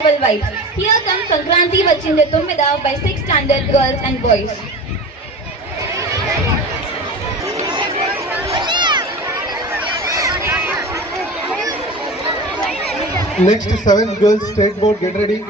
vibes. Here comes Sankranti Vachinde Tummida by 6th standard girls and boys. Next, 7th girls state board, get ready.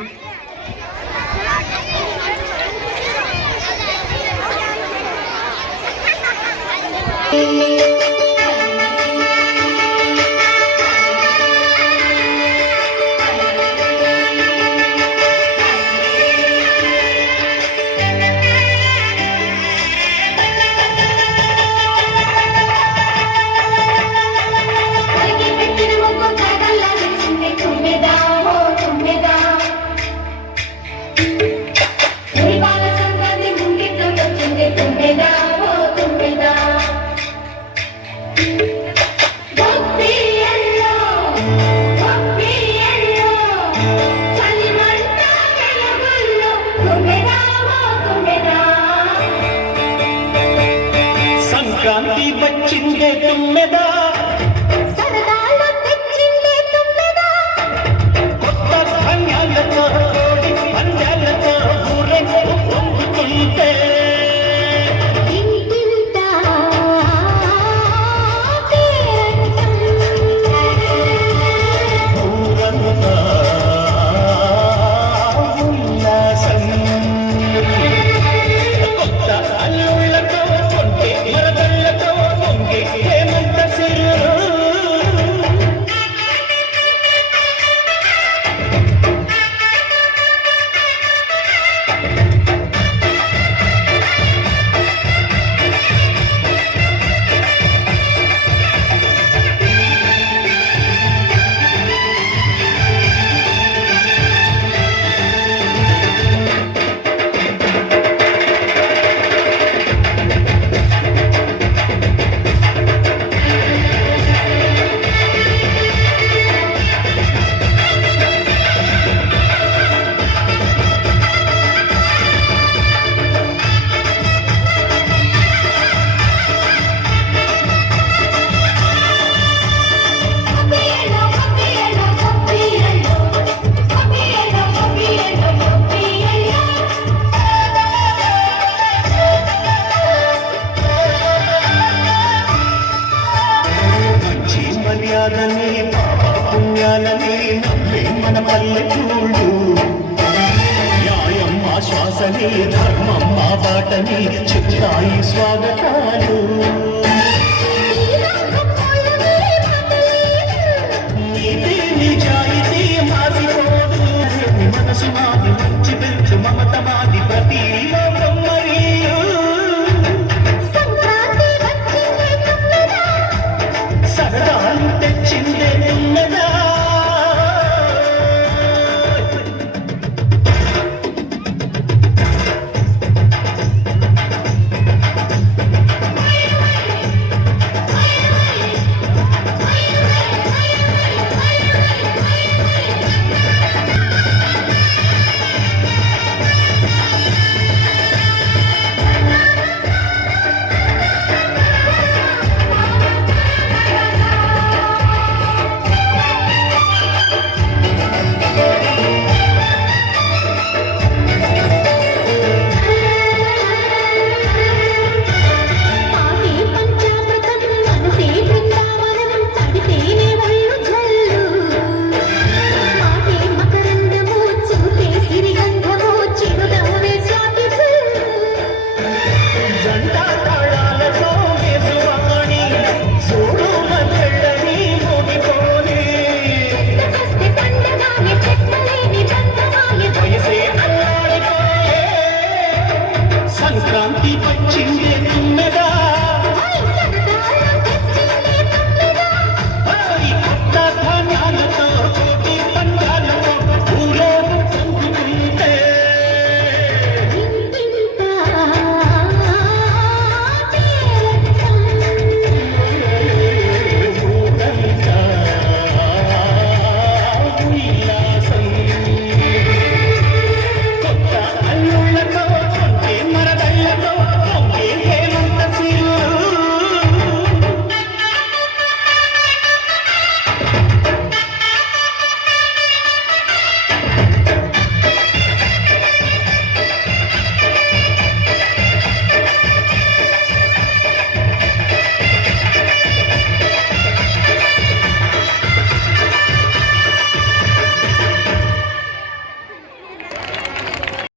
Sankranti వచ్చిందే తుమ్మెదా, సరదాలు తెచ్చిందే తుమ్మెదా, కొత్త ధాన్యాలతో కోడి పందాలతో ఊరంతా పొంగుతుంటే ఇంటింటా పేరంటం, ఊరంతా ఉల్లాసం. కొత్త అల్లుళ్ళతో కొంటే మరదళ్ళతో పొంగే హేమంత సిరులు. మంచి మర్యాదని పాప పుణ్యాలని నమ్మే మన పల్లెటూళ్ళు. న్యాయం మా శ్వాసని, ధర్మం మా బాటని చెప్తాయి స్వాగతాలు. నీతి నిజాయితీ మాసిపోదు, మనసు మాది మంచి పెంచు మమత మాది